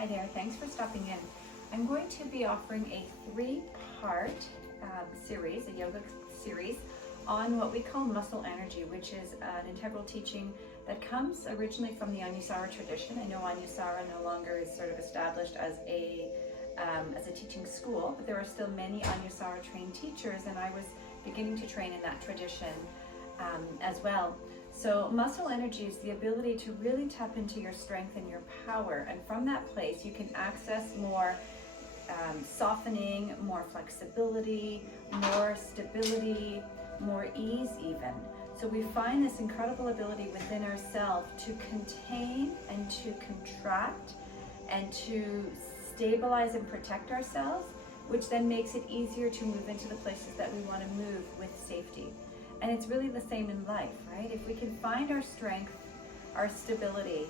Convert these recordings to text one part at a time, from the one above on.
Hi there, thanks for stopping in. I'm going to be offering a three-part series, a yoga series, on what we call muscle energy, which is an integral teaching that comes originally from the Anusara tradition. I know Anusara no longer is sort of established as a teaching school, but there are still many Anusara trained teachers, and I was beginning to train in that tradition as well. So muscle energy is the ability to really tap into your strength and your power, and from that place you can access more softening, more flexibility, more stability, more ease even. So we find this incredible ability within ourselves to contain and to contract and to stabilize and protect ourselves, which then makes it easier to move into the places that we want to move with safety. And it's really the same in life, right? If we can find our strength, our stability,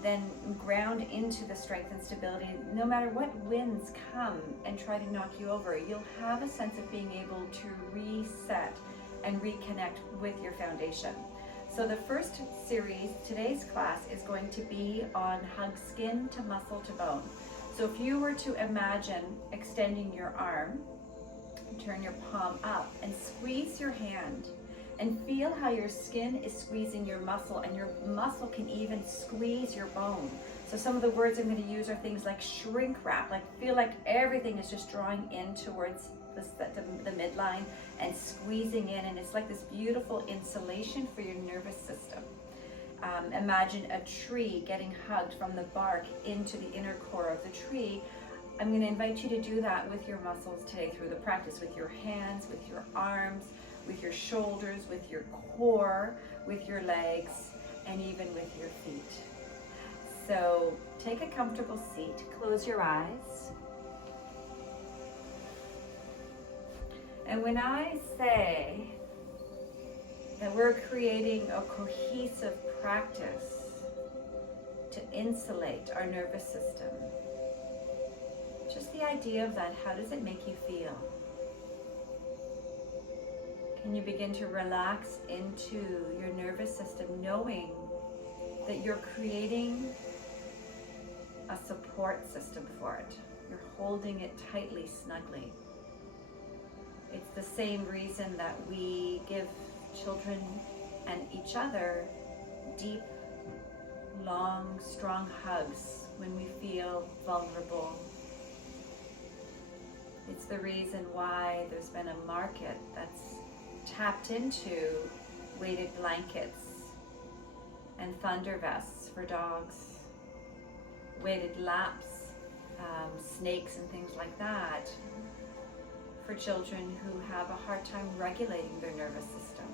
then ground into the strength and stability, no matter what winds come and try to knock you over, you'll have a sense of being able to reset and reconnect with your foundation. So the first series, today's class, is going to be on hug skin to muscle to bone. So if you were to imagine extending your arm, turn your palm up and squeeze your hand and feel how your skin is squeezing your muscle, and your muscle can even squeeze your bone. So some of the words I'm going to use are things like shrink wrap, like feel like everything is just drawing in towards the midline and squeezing in, and it's like this beautiful insulation for your nervous system. Imagine a tree getting hugged from the bark into the inner core of the tree. I'm going to invite you to do that with your muscles today through the practice, with your hands, with your arms, with your shoulders, with your core, with your legs, and even with your feet. So take a comfortable seat, close your eyes. And when I say that we're creating a cohesive practice to insulate our nervous system, just the idea of that, how does it make you feel? Can you begin to relax into your nervous system, knowing that you're creating a support system for it? You're holding it tightly, snugly. It's the same reason that we give children and each other deep, long, strong hugs when we feel vulnerable. It's the reason why there's been a market that's tapped into weighted blankets and thunder vests for dogs, weighted laps, snakes and things like that for children who have a hard time regulating their nervous system.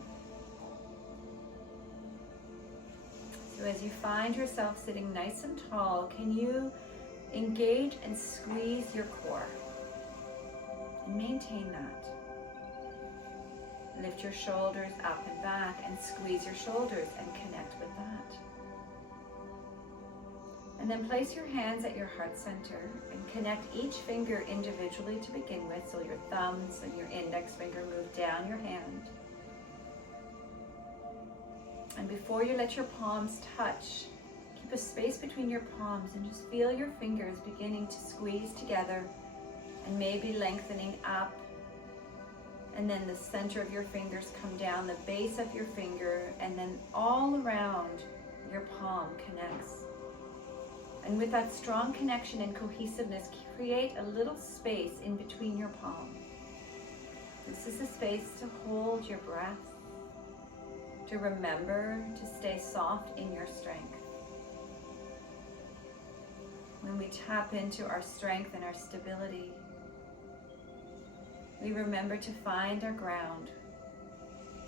So as you find yourself sitting nice and tall, can you engage and squeeze your core and maintain that? Lift your shoulders up and back and squeeze your shoulders and connect with that. And then place your hands at your heart center and connect each finger individually to begin with. So your thumbs and your index finger move down your hand. And before you let your palms touch, keep a space between your palms and just feel your fingers beginning to squeeze together and maybe lengthening up. And then the center of your fingers come down, the base of your finger, and then all around your palm connects. And with that strong connection and cohesiveness, create a little space in between your palm. This is a space to hold your breath, to remember to stay soft in your strength. When we tap into our strength and our stability, we remember to find our ground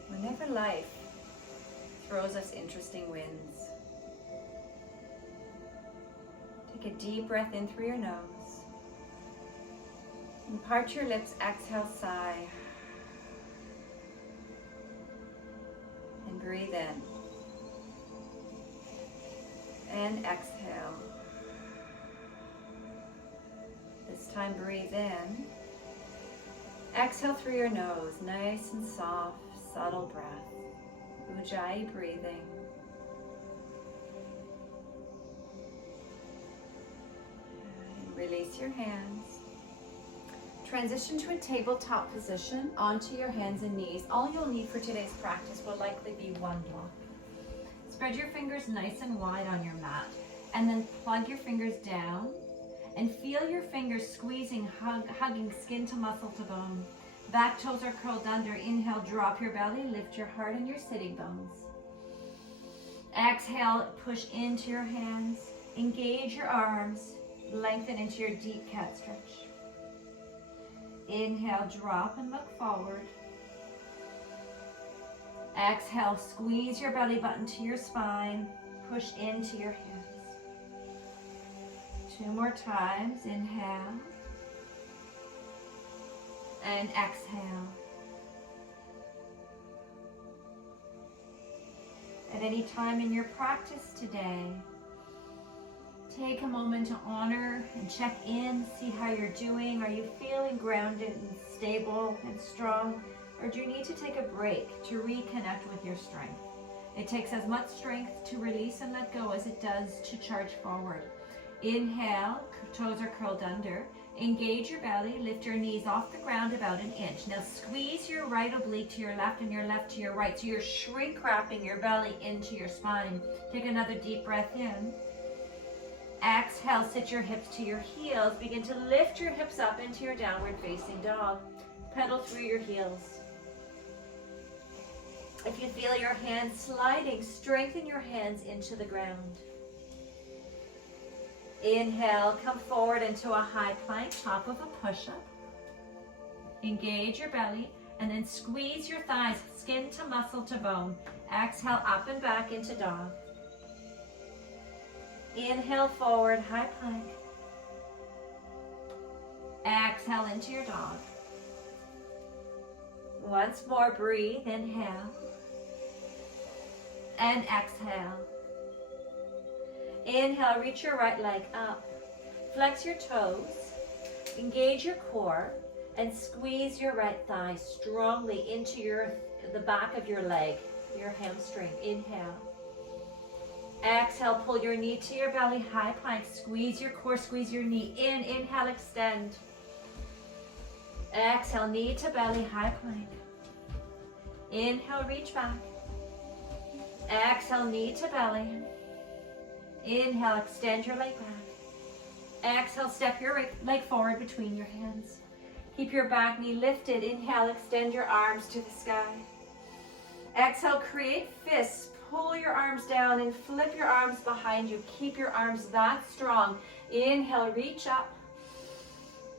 whenever life throws us interesting winds. Take a deep breath in through your nose and part your lips, exhale, sigh, and breathe in and exhale. This time breathe in. Exhale through your nose, nice and soft, subtle breath. Ujjayi breathing. Release your hands. Transition to a tabletop position onto your hands and knees. All you'll need for today's practice will likely be one block. Spread your fingers nice and wide on your mat, and then plug your fingers down and feel your fingers squeezing, hugging skin to muscle to bone. Back toes are curled under. Inhale, drop your belly, lift your heart and your sitting bones. Exhale, push into your hands, engage your arms, lengthen into your deep cat stretch. Inhale, drop and look forward. Exhale, squeeze your belly button to your spine, push into your hands. 2 more times, inhale and exhale. At any time in your practice today, take a moment to honor and check in, see how you're doing. Are you feeling grounded and stable and strong? Or do you need to take a break to reconnect with your strength? It takes as much strength to release and let go as it does to charge forward. Inhale, toes are curled under. Engage your belly, lift your knees off the ground about 1 inch. Now squeeze your right oblique to your left and your left to your right. So you're shrink wrapping your belly into your spine. Take another deep breath in. Exhale, sit your hips to your heels. Begin to lift your hips up into your downward facing dog. Pedal through your heels. If you feel your hands sliding, strengthen your hands into the ground. Inhale, come forward into a high plank, top of a push-up. Engage your belly and then squeeze your thighs, skin to muscle to bone. Exhale, up and back into dog. Inhale, forward, high plank. Exhale into your dog. Once more, breathe, inhale. And exhale. Inhale, reach your right leg up. Flex your toes. Engage your core and squeeze your right thigh strongly into the back of your leg, your hamstring. Inhale. Exhale, pull your knee to your belly, high plank. Squeeze your core, squeeze your knee in. Inhale, extend. Exhale, knee to belly, high plank. Inhale, reach back. Exhale, knee to belly. Inhale, extend your leg back. Exhale, step your right leg forward between your hands. Keep your back knee lifted. Inhale, extend your arms to the sky. Exhale, create fists. Pull your arms down and flip your arms behind you. Keep your arms that strong. Inhale, reach up.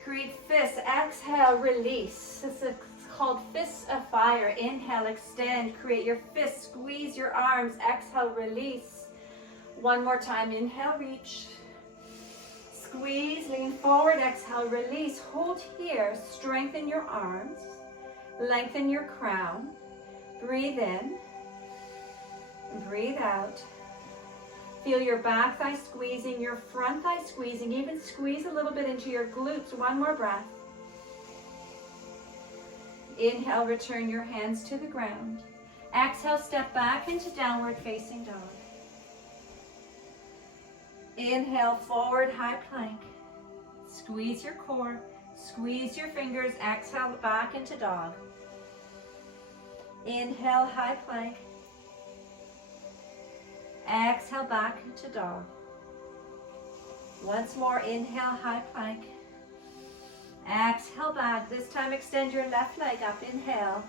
Create fists. Exhale, release. This is called fists of fire. Inhale, extend. Create your fists. Squeeze your arms. Exhale, release. One more time. Inhale, reach. Squeeze, lean forward. Exhale, release. Hold here. Strengthen your arms. Lengthen your crown. Breathe in. Breathe out. Feel your back thigh squeezing, your front thigh squeezing. Even squeeze a little bit into your glutes. One more breath. Inhale, return your hands to the ground. Exhale, step back into downward facing dog. Inhale, forward, high plank. Squeeze your core, squeeze your fingers. Exhale, back into dog. Inhale, high plank. Exhale, back into dog. Once more, inhale, high plank. Exhale, back. This time, extend your left leg up. Inhale.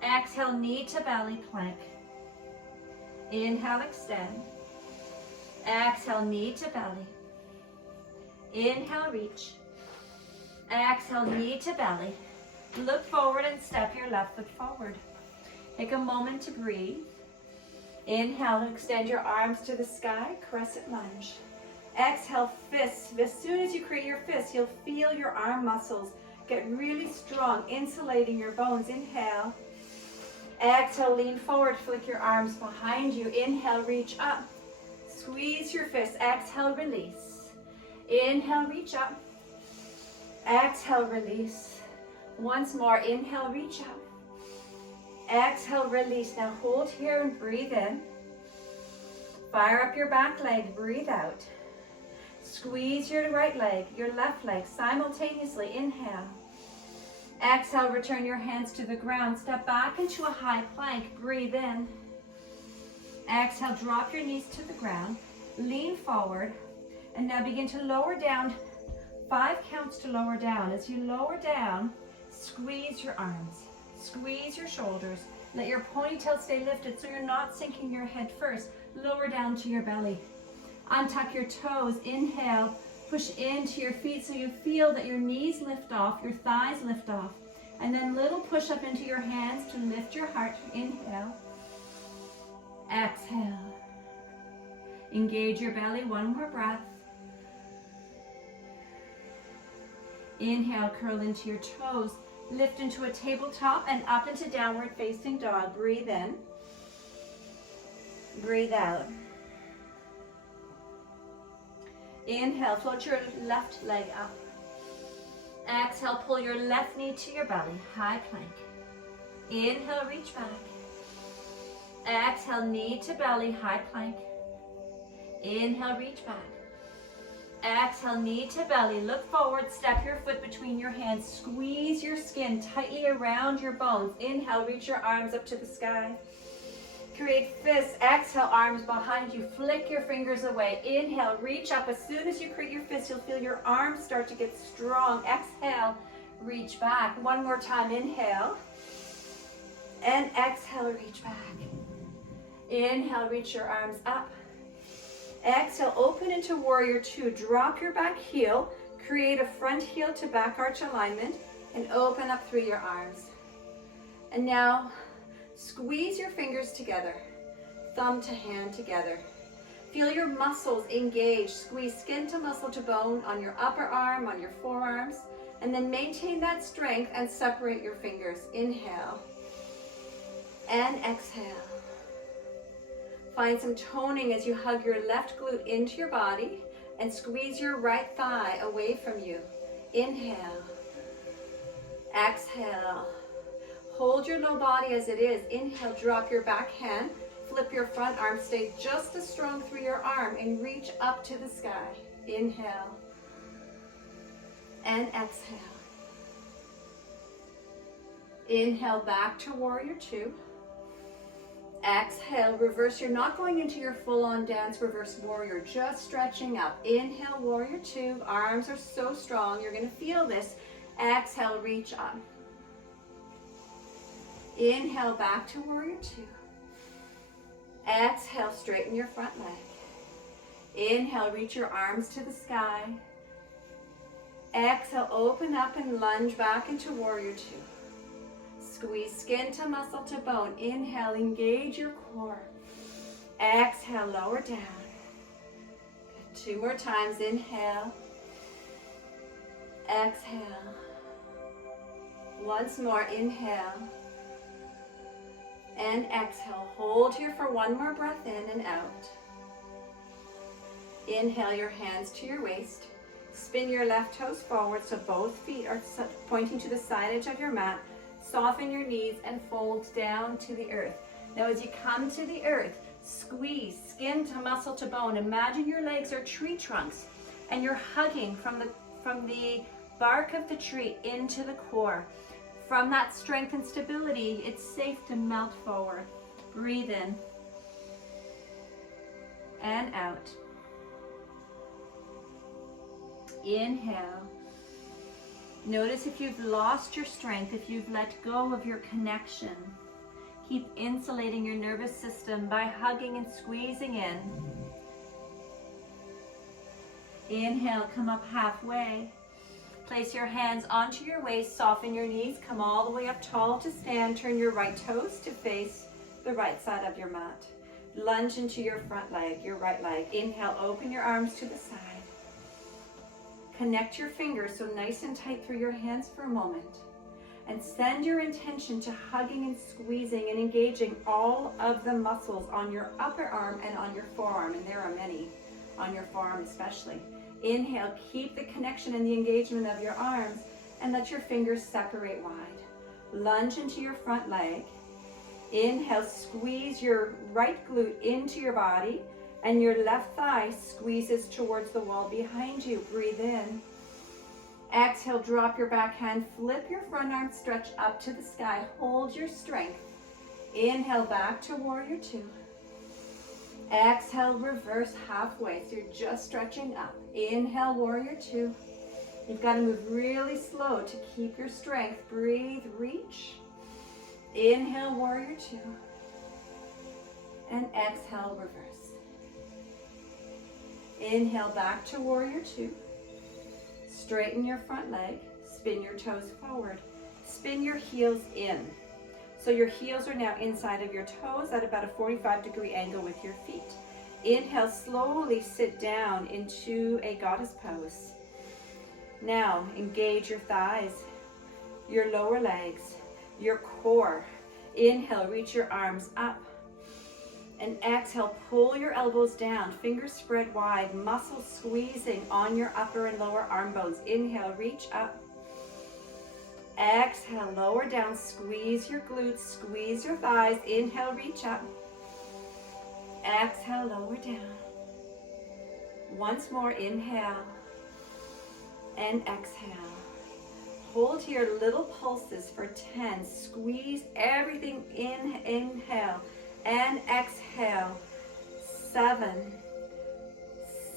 Exhale, knee to belly plank. Inhale, extend. Exhale, knee to belly. Inhale, reach. Exhale, knee to belly. Look forward and step your left foot forward. Take a moment to breathe. Inhale, extend your arms to the sky, crescent lunge. Exhale, fists. As soon as you create your fists, you'll feel your arm muscles get really strong, insulating your bones. Inhale. Exhale, lean forward, flick your arms behind you. Inhale, reach up. Squeeze your fists. Exhale, release. Inhale, reach up. Exhale, release. Once more, inhale, reach up. Exhale, release. Now hold here and breathe in. Fire up your back leg, breathe out. Squeeze your right leg, your left leg simultaneously. Inhale. Exhale, return your hands to the ground. Step back into a high plank. Breathe in. Exhale, drop your knees to the ground. Lean forward. And now begin to lower down. 5 counts to lower down. As you lower down, squeeze your arms. Squeeze your shoulders. Let your ponytail stay lifted so you're not sinking your head first. Lower down to your belly. Untuck your toes. Inhale. Push into your feet so you feel that your knees lift off, your thighs lift off. And then little push up into your hands to lift your heart. Inhale. Exhale. Engage your belly. One more breath. Inhale, curl into your toes. Lift into a tabletop and up into downward facing dog. Breathe in. Breathe out. Inhale, float your left leg up. Exhale, pull your left knee to your belly. High plank. Inhale, reach back. Exhale, knee to belly. High plank. Inhale, reach back. Exhale, knee to belly. Look forward. Step your foot between your hands. Squeeze your skin tightly around your bones. Inhale, reach your arms up to the sky. Create fists. Exhale, arms behind you. Flick your fingers away. Inhale, reach up. As soon as you create your fist, you'll feel your arms start to get strong. Exhale, reach back. One more time. Inhale. And exhale, reach back. Inhale, reach your arms up. Exhale, open into warrior two. Drop your back heel. Create a front heel to back arch alignment and open up through your arms. And now, squeeze your fingers together, thumb to hand together. Feel your muscles engage. Squeeze skin to muscle to bone on your upper arm, on your forearms, and then maintain that strength and separate your fingers. Inhale and exhale. Find some toning as you hug your left glute into your body and squeeze your right thigh away from you. Inhale. Exhale. Hold your low body as it is. Inhale, drop your back hand. Flip your front arm. Stay just as strong through your arm and reach up to the sky. Inhale. And exhale. Inhale, back to warrior two. Exhale, reverse. You're not going into your full-on dance reverse warrior, just stretching up. Inhale, warrior two. Arms are so strong. You're going to feel this. Exhale, reach up. Inhale, back to warrior two. Exhale, straighten your front leg. Inhale, reach your arms to the sky. Exhale, open up and lunge back into warrior two. Squeeze skin to muscle to bone. Inhale, engage your core. Exhale, lower down. Good. 2 more times. Inhale. Exhale. Once more. Inhale. And exhale. Hold here for 1 more breath in and out. Inhale your hands to your waist. Spin your left toes forward so both feet are pointing to the side edge of your mat. Soften your knees and fold down to the earth. Now as you come to the earth, squeeze skin to muscle to bone. Imagine your legs are tree trunks and you're hugging from the bark of the tree into the core. From that strength and stability, it's safe to melt forward. Breathe in and out. Inhale. Notice if you've lost your strength, if you've let go of your connection. Keep insulating your nervous system by hugging and squeezing in. Inhale, come up halfway. Place your hands onto your waist, soften your knees, come all the way up tall to stand. Turn your right toes to face the right side of your mat. Lunge into your front leg, your right leg. Inhale, open your arms to the side. Connect your fingers so nice and tight through your hands for a moment. And send your intention to hugging and squeezing and engaging all of the muscles on your upper arm and on your forearm. And there are many on your forearm especially. Inhale, keep the connection and the engagement of your arms and let your fingers separate wide. Lunge into your front leg. Inhale, squeeze your right glute into your body And your left thigh squeezes towards the wall behind you. Breathe in. Exhale, drop your back hand, flip your front arm, stretch up to the sky. Hold your strength. Inhale, back to warrior two. Exhale, reverse halfway. So you're just stretching up. Inhale, warrior two. You've got to move really slow to keep your strength. Breathe, reach. Inhale, warrior two. And exhale, reverse. Inhale, back to warrior two. Straighten your front leg. Spin your toes forward. Spin your heels in. So your heels are now inside of your toes at about a 45-degree angle with your feet. Inhale, slowly sit down into a goddess pose. Now, engage your thighs, your lower legs, your core. Inhale, reach your arms up. And exhale, pull your elbows down, fingers spread wide, muscles squeezing on your upper and lower arm bones. Inhale, reach up. Exhale, lower down, squeeze your glutes, squeeze your thighs. Inhale, reach up. Exhale, lower down. Once more, inhale and exhale. Hold here, little pulses for 10. Squeeze everything in, inhale and exhale. 7,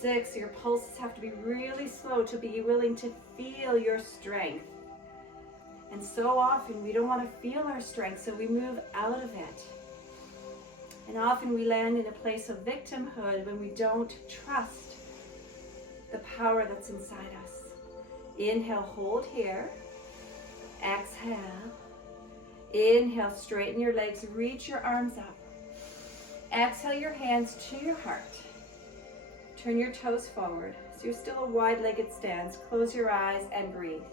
6, your pulses have to be really slow to be willing to feel your strength. And so often we don't want to feel our strength, so we move out of it. And often we land in a place of victimhood when we don't trust the power that's inside us. Inhale, hold here. Exhale. Inhale, straighten your legs, reach your arms up. Exhale your hands to your heart. Turn your toes forward. So you're still a wide-legged stance. Close your eyes and breathe.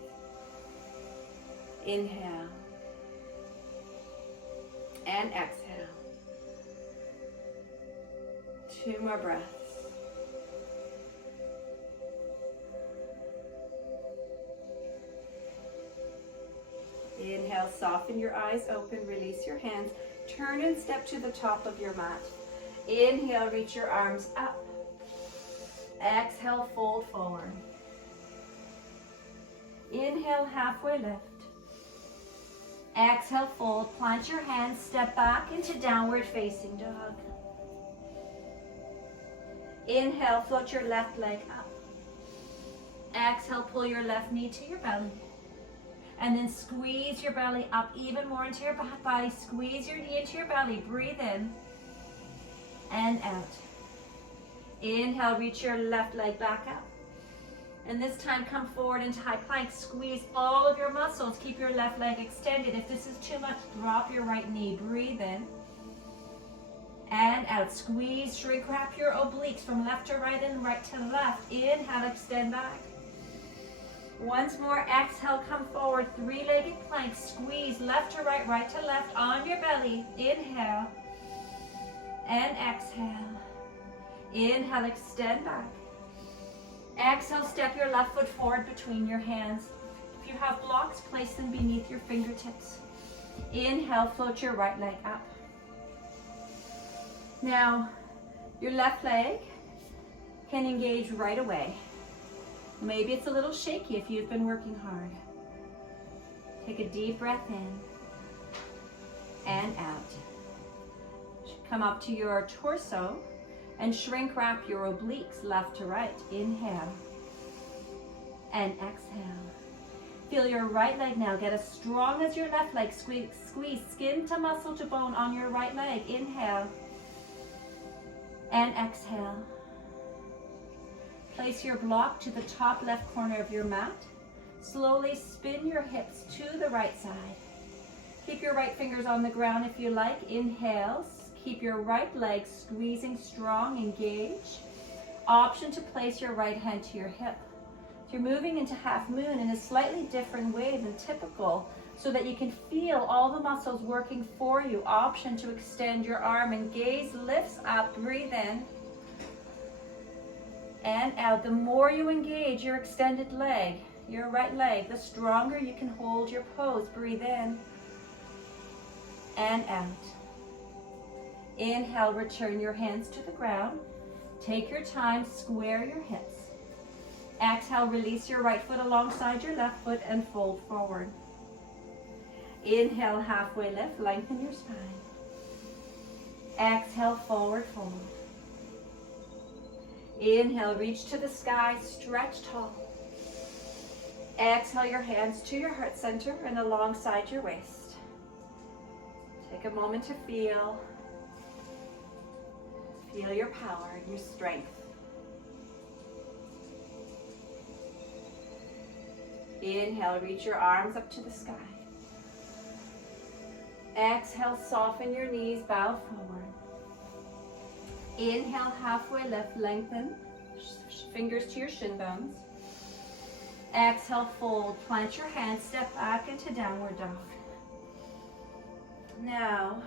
Inhale. And exhale. 2 more breaths. Inhale, soften your eyes open, release your hands. Turn and step to the top of your mat. Inhale, reach your arms up. Exhale, fold forward. Inhale, halfway lift. Exhale, fold, plant your hands, step back into downward facing dog. Inhale, float your left leg up. Exhale, pull your left knee to your belly. And then squeeze your belly up even more into your back body. Squeeze your knee into your belly. Breathe in and out. Inhale, reach your left leg back up. And this time come forward into high plank. Squeeze all of your muscles. Keep your left leg extended. If this is too much, drop your right knee. Breathe in and out. Squeeze, shrink wrap your obliques from left to right and right to left. Inhale, extend back. Once more, exhale, come forward, 3-legged plank. Squeeze left to right, right to left on your belly. Inhale and exhale. Inhale, extend back. Exhale, step your left foot forward between your hands. If you have blocks, place them beneath your fingertips. Inhale, float your right leg up. Now, your left leg can engage right away. Maybe it's a little shaky if you've been working hard. Take a deep breath in and out. Come up to your torso and shrink wrap your obliques left to right. Inhale and exhale. Feel your right leg now get as strong as your left leg. Squeeze skin to muscle to bone on your right leg. Inhale and exhale. Place your block to the top left corner of your mat. Slowly spin your hips to the right side. Keep your right fingers on the ground if you like. Inhale. Keep your right leg squeezing strong, engage. Option to place your right hand to your hip. You're moving into half moon in a slightly different way than typical so that you can feel all the muscles working for you. Option to extend your arm and gaze lifts up. Breathe in and out. The more you engage your extended leg, your right leg, the stronger you can hold your pose. Breathe in and out. Inhale, return your hands to the ground. Take your time, square your hips. Exhale, release your right foot alongside your left foot and fold forward. Inhale, halfway lift, lengthen your spine. Exhale, forward fold. Inhale, reach to the sky, stretch tall. Exhale, your hands to your heart center and alongside your waist. Take a moment to feel your power and your strength. Inhale, reach your arms up to the sky. Exhale, soften your knees, bow forward. Inhale, halfway lift, lengthen, fingers to your shin bones. Exhale, fold, plant your hands, step back into downward dog. Now,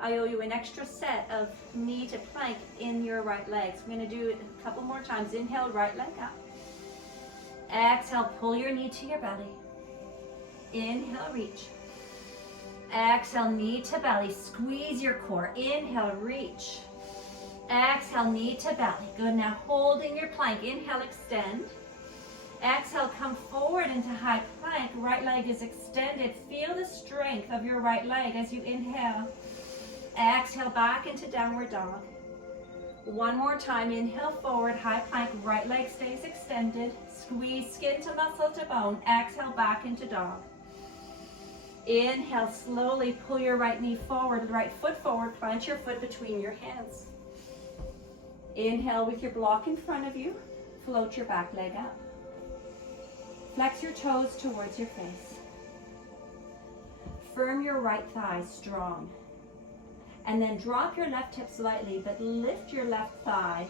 I owe you an extra set of knee to plank in your right leg. So we're going to do it a couple more times. Inhale, right leg up. Exhale, pull your knee to your belly. Inhale, reach. Exhale, knee to belly. Squeeze your core. Inhale, reach. Exhale, knee to belly. Good. Now holding your plank. Inhale, extend. Exhale, come forward into high plank. Right leg is extended. Feel the strength of your right leg as you inhale. Exhale, back into downward dog. One more time. Inhale, forward, high plank. Right leg stays extended. Squeeze skin to muscle to bone. Exhale, back into dog. Inhale, slowly pull your right knee forward, right foot forward. Plant your foot between your hands. Inhale with your block in front of you. Float your back leg up. Flex your toes towards your face. Firm your right thigh strong. And then drop your left hip slightly, but lift your left thigh.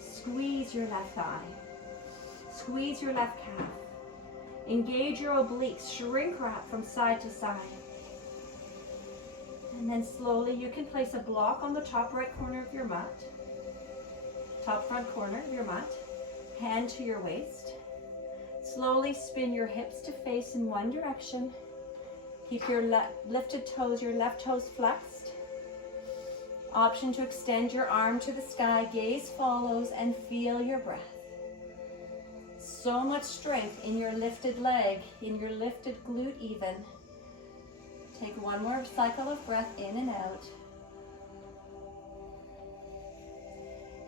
Squeeze your left thigh. Squeeze your left calf. Engage your obliques. Shrink wrap from side to side. And then slowly you can place a block on the top right corner of your mat. Top front corner of your mat. Hand to your waist. Slowly spin your hips to face in one direction. Keep your lifted toes, your left toes flexed. Option to extend your arm to the sky, gaze follows, and feel your breath. So much strength in your lifted leg, in your lifted glute even. Take one more cycle of breath in and out.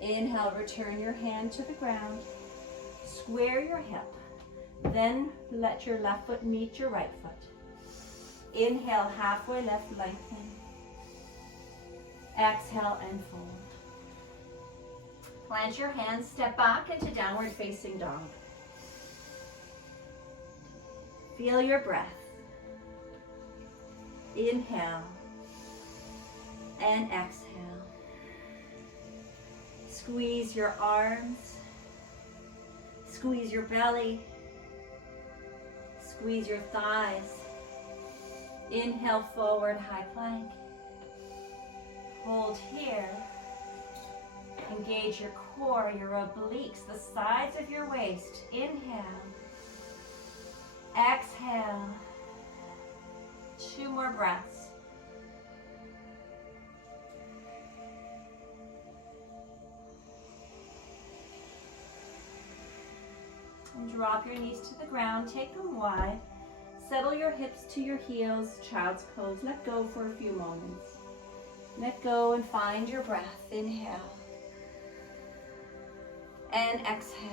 Inhale, return your hand to the ground. Square your hip. Then let your left foot meet your right foot. Inhale, halfway lift, lengthen. Exhale and fold. Plant your hands, step back into downward facing dog. Feel your breath. Inhale and exhale. Squeeze your arms. Squeeze your belly. Squeeze your thighs. Inhale, forward, high plank. Hold here. Engage your core, your obliques, the sides of your waist. Inhale. Exhale. 2 more breaths. And drop your knees to the ground. Take them wide. Settle your hips to your heels. Child's pose. Let go for a few moments. Let go and find your breath. Inhale. And exhale.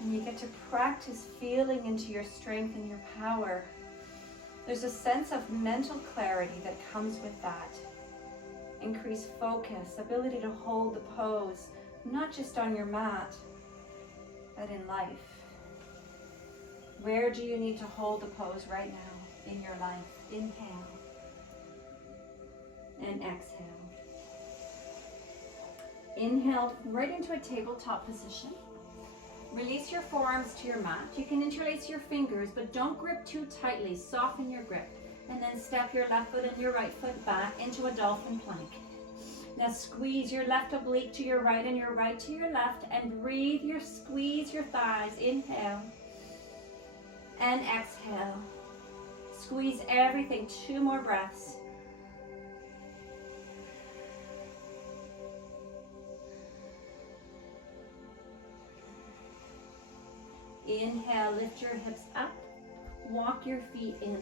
And you get to practice feeling into your strength and your power. There's a sense of mental clarity that comes with that. Increased focus, ability to hold the pose, not just on your mat, but in life. Where do you need to hold the pose right now in your life? Inhale and exhale. Inhale right into a tabletop position. Release your forearms to your mat. You can interlace your fingers, but don't grip too tightly. Soften your grip. And then step your left foot and your right foot back into a dolphin plank. Now squeeze your left oblique to your right and your right to your left, and breathe squeeze your thighs. Inhale and exhale. Squeeze everything. 2 more breaths. Inhale, lift your hips up. Walk your feet in.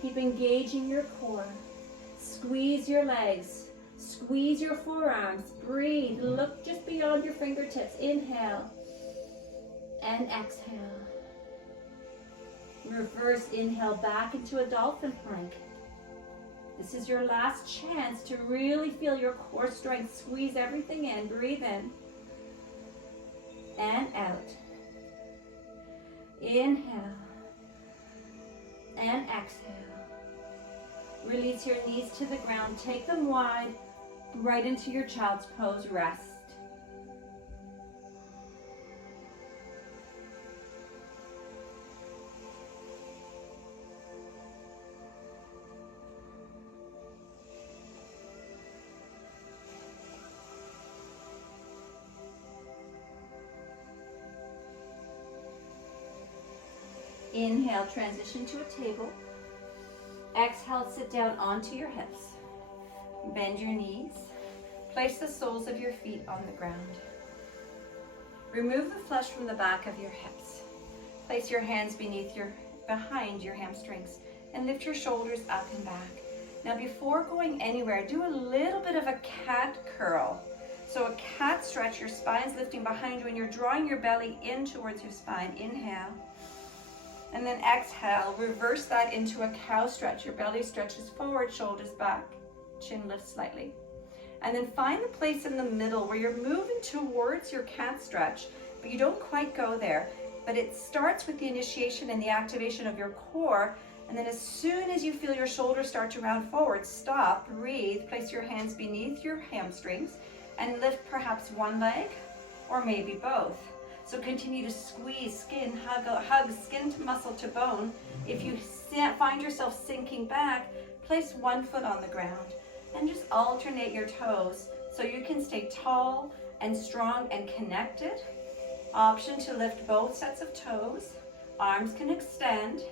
Keep engaging your core. Squeeze your legs. Squeeze your forearms. Breathe. Look just beyond your fingertips. Inhale and exhale. Reverse inhale back into a dolphin plank. This is your last chance to really feel your core strength. Squeeze everything in. Breathe in and out. Inhale and exhale. Release your knees to the ground. Take them wide, right into your child's pose. Rest. Inhale, transition to a table. Exhale, sit down onto your hips. Bend your knees. Place the soles of your feet on the ground. Remove the flesh from the back of your hips. Place your hands behind your hamstrings and lift your shoulders up and back. Now before going anywhere, do a little bit of a cat curl. So a cat stretch, your spine's lifting behind you and you're drawing your belly in towards your spine. Inhale. And then exhale, reverse that into a cow stretch. Your belly stretches forward, shoulders back, chin lifts slightly. And then find the place in the middle where you're moving towards your cat stretch, but you don't quite go there. But it starts with the initiation and the activation of your core. And then as soon as you feel your shoulders start to round forward, stop, breathe, place your hands beneath your hamstrings and lift perhaps one leg or maybe both. So continue to squeeze skin, hug skin to muscle to bone. If you find yourself sinking back, place one foot on the ground and just alternate your toes so you can stay tall and strong and connected. Option to lift both sets of toes. Arms can extend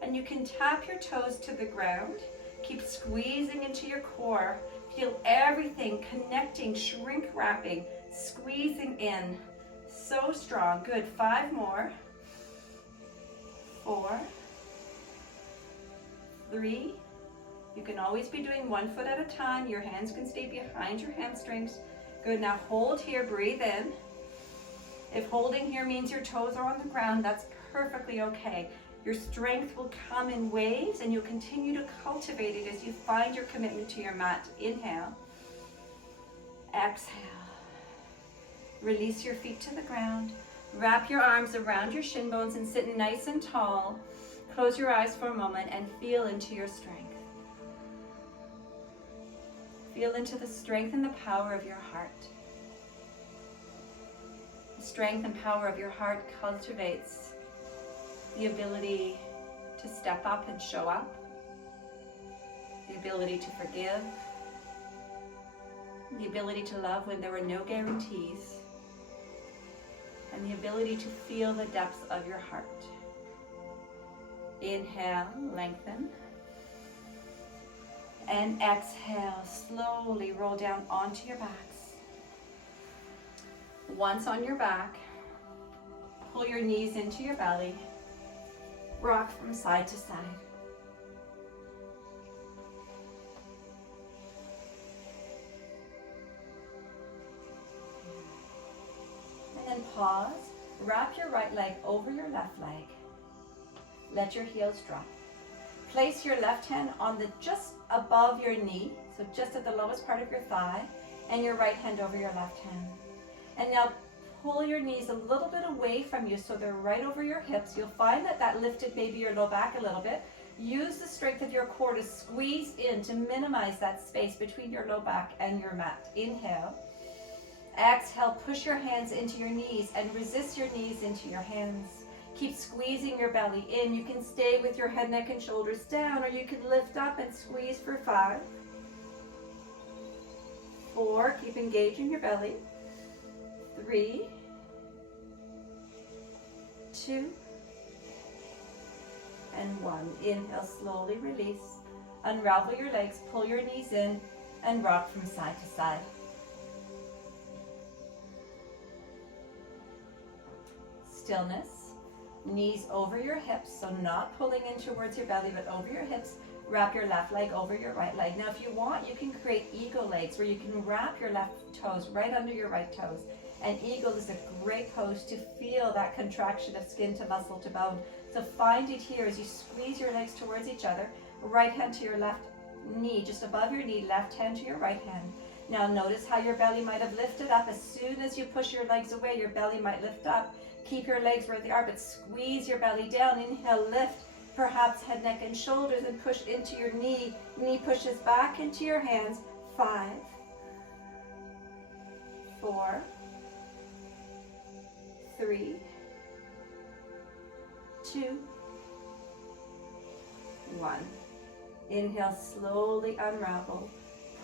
and you can tap your toes to the ground. Keep squeezing into your core. Feel everything connecting, shrink wrapping, squeezing in. So strong. Good. 5 more. 4, 3. You can always be doing 1 foot at a time. Your hands can stay behind your hamstrings. Good. Now hold here. Breathe in. If holding here means your toes are on the ground, that's perfectly okay. Your strength will come in waves and you'll continue to cultivate it as you find your commitment to your mat. Inhale. Exhale. Release your feet to the ground. Wrap your arms around your shin bones and sit nice and tall. Close your eyes for a moment and feel into your strength. Feel into the strength and the power of your heart. The strength and power of your heart cultivates the ability to step up and show up, the ability to forgive, the ability to love when there are no guarantees, and the ability to feel the depths of your heart. Inhale, lengthen. And exhale, slowly roll down onto your backs. Once on your back, pull your knees into your belly. Rock from side to side. And then pause. Wrap your right leg over your left leg. Let your heels drop. Place your left hand on just above your knee, so just at the lowest part of your thigh, and your right hand over your left hand. And now pull your knees a little bit away from you so they're right over your hips. You'll find that lifted maybe your low back a little bit. Use the strength of your core to squeeze in to minimize that space between your low back and your mat. Inhale. Exhale, push your hands into your knees and resist your knees into your hands. Keep squeezing your belly in. You can stay with your head, neck, and shoulders down, or you can lift up and squeeze for 5, 4, keep engaging your belly, 3, 2, and 1. Inhale, slowly release. Unravel your legs, pull your knees in, and rock from side to side. Stillness. Knees over your hips, so not pulling in towards your belly, but over your hips. Wrap your left leg over your right leg. Now, if you want, you can create eagle legs where you can wrap your left toes right under your right toes. And eagle is a great pose to feel that contraction of skin to muscle to bone. So find it here as you squeeze your legs towards each other. Right hand to your left knee, just above your knee, left hand to your right hand. Now notice how your belly might have lifted up. As soon as you push your legs away, your belly might lift up. Keep your legs where they are, but squeeze your belly down. Inhale, lift, perhaps head, neck, and shoulders, and push into your knee. Knee pushes back into your hands. 5, 4, 3, 2, 1. Inhale, slowly unravel.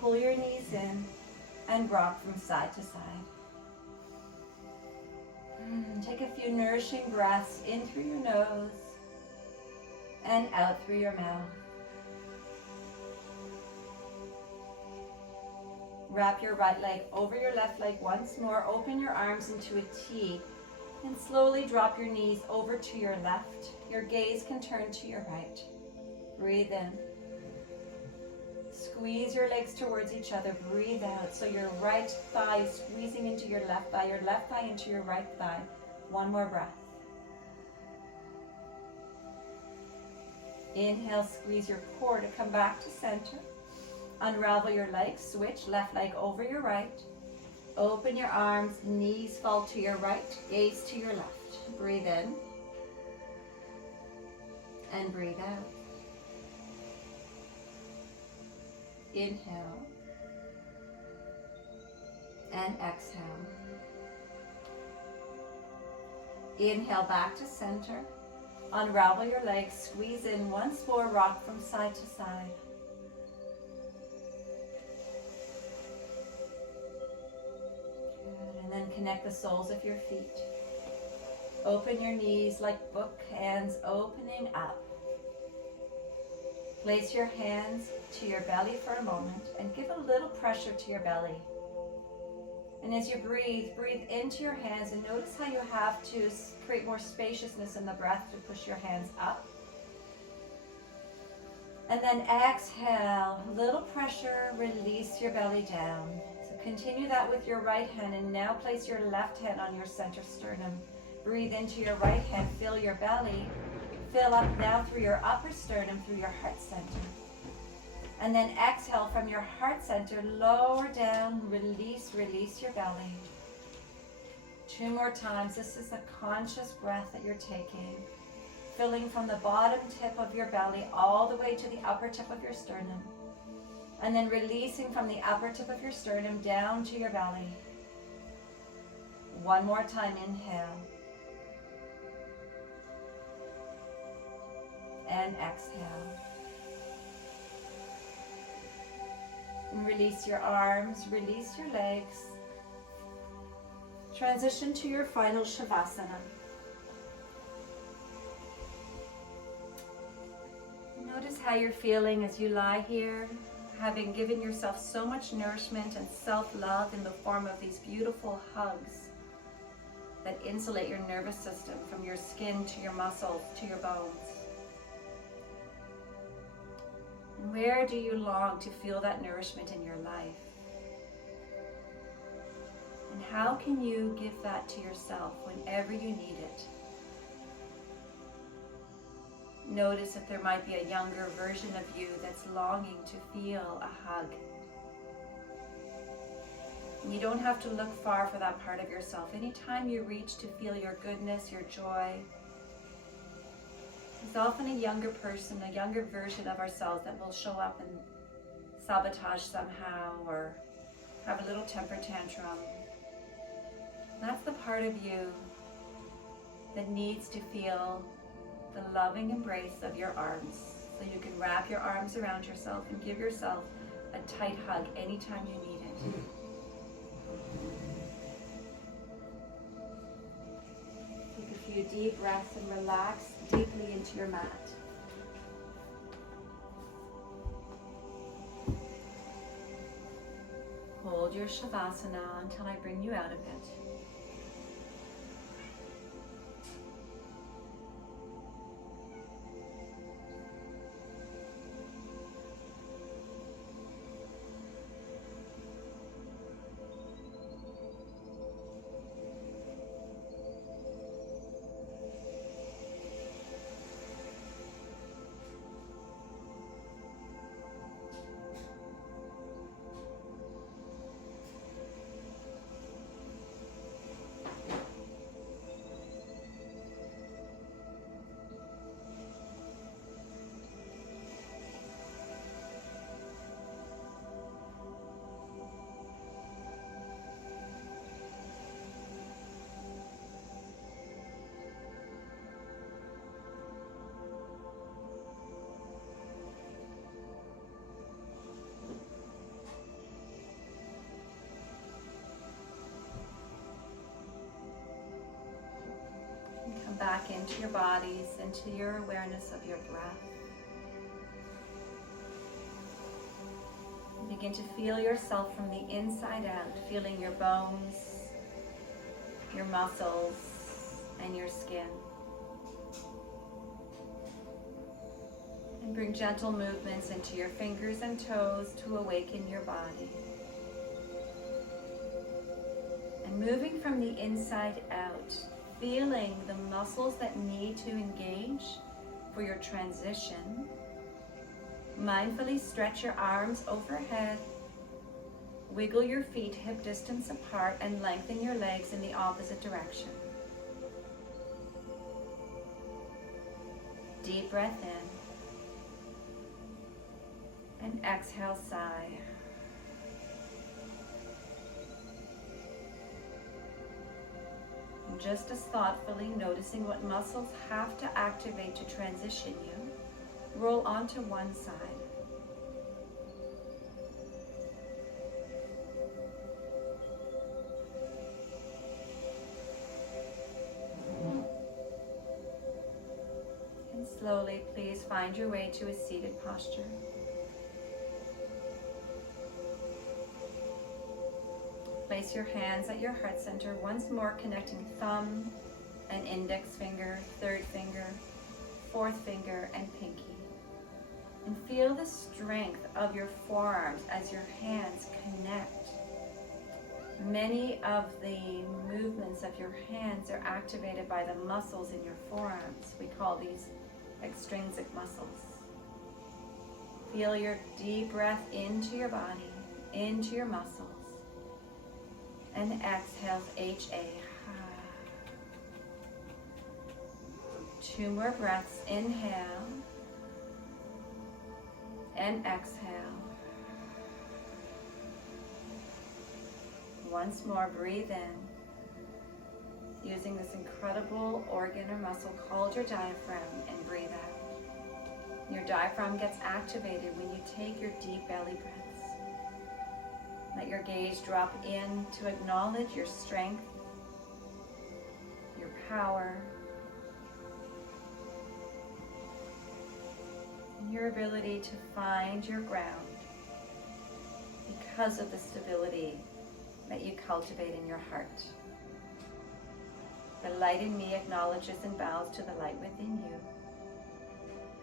Pull your knees in and rock from side to side. Take a few nourishing breaths in through your nose and out through your mouth. Wrap your right leg over your left leg once more. Open your arms into a T and slowly drop your knees over to your left. Your gaze can turn to your right. Breathe in. Squeeze your legs towards each other. Breathe out. So your right thigh is squeezing into your left thigh into your right thigh. One more breath. Inhale, squeeze your core to come back to center. Unravel your legs, switch left leg over your right. Open your arms, knees fall to your right, gaze to your left. Breathe in and breathe out. Inhale and exhale. Inhale back to center. Unravel your legs, squeeze in once more, rock from side to side. Good. And then connect the soles of your feet. Open your knees like book hands opening up. Place your hands to your belly for a moment and give a little pressure to your belly. And as you breathe, breathe into your hands and notice how you have to create more spaciousness in the breath to push your hands up. And then exhale, a little pressure, release your belly down. So continue that with your right hand and now place your left hand on your center sternum. Breathe into your right hand, fill your belly. Fill up now through your upper sternum, through your heart center. And then exhale from your heart center, lower down, release your belly. 2 more times. This is a conscious breath that you're taking. Filling from the bottom tip of your belly all the way to the upper tip of your sternum. And then releasing from the upper tip of your sternum down to your belly. 1 more time, inhale. And exhale. And release your arms, release your legs. Transition to your final Shavasana. Notice how you're feeling as you lie here, having given yourself so much nourishment and self-love in the form of these beautiful hugs that insulate your nervous system from your skin to your muscles to your bones. And where do you long to feel that nourishment in your life? And how can you give that to yourself whenever you need it? Notice if there might be a younger version of you that's longing to feel a hug. And you don't have to look far for that part of yourself. Anytime you reach to feel your goodness, your joy, there's often a younger person, a younger version of ourselves that will show up and sabotage somehow or have a little temper tantrum. That's the part of you that needs to feel the loving embrace of your arms. So you can wrap your arms around yourself and give yourself a tight hug anytime you need it. Take a few deep breaths and relax deeply into your mat. Hold your Shavasana until I bring you out of it. back into your bodies, into your awareness of your breath. And begin to feel yourself from the inside out, feeling your bones, your muscles, and your skin. And bring gentle movements into your fingers and toes to awaken your body. And moving from the inside out, feeling the muscles that need to engage for your transition. Mindfully stretch your arms overhead. Wiggle your feet hip distance apart and lengthen your legs in the opposite direction. Deep breath in. And exhale, sigh. And just as thoughtfully noticing what muscles have to activate to transition you, roll onto one side. And slowly, please find your way to a seated posture. Place your hands at your heart center, once more connecting thumb and index finger, third finger, fourth finger, and pinky. And feel the strength of your forearms as your hands connect. Many of the movements of your hands are activated by the muscles in your forearms. We call these extrinsic muscles. Feel your deep breath into your body, into your muscles. And exhale, HA. 2 more breaths. Inhale. And exhale. Once more, breathe in. Using this incredible organ or muscle called your diaphragm, and breathe out. Your diaphragm gets activated when you take your deep belly breaths. Let your gaze drop in to acknowledge your strength, your power, and your ability to find your ground because of the stability that you cultivate in your heart. The light in me acknowledges and bows to the light within you.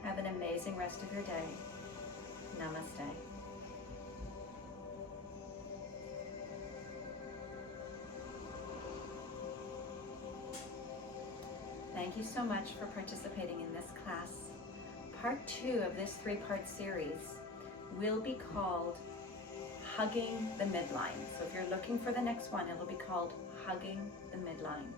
Have an amazing rest of your day. Namaste. Thank you so much for participating in this class. Part 2 of this 3-part series will be called Hugging the Midline. So if you're looking for the next one, it'll be called Hugging the Midline.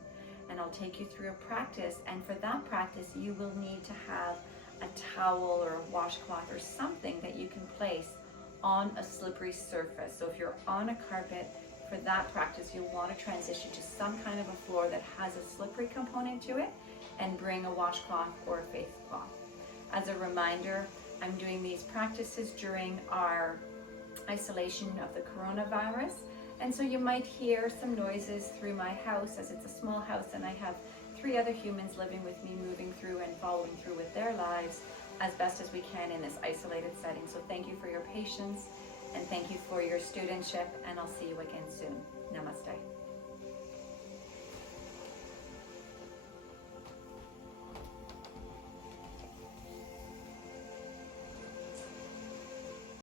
And I'll take you through a practice, and for that practice you will need to have a towel or a washcloth or something that you can place on a slippery surface. So if you're on a carpet, for that practice you'll want to transition to some kind of a floor that has a slippery component to it, and bring a washcloth or a face cloth. As a reminder, I'm doing these practices during our isolation of the coronavirus, and so you might hear some noises through my house, as it's a small house and I have 3 other humans living with me, moving through and following through with their lives as best as we can in this isolated setting. So thank you for your patience, and thank you for your studentship, and I'll see you again soon. Namaste.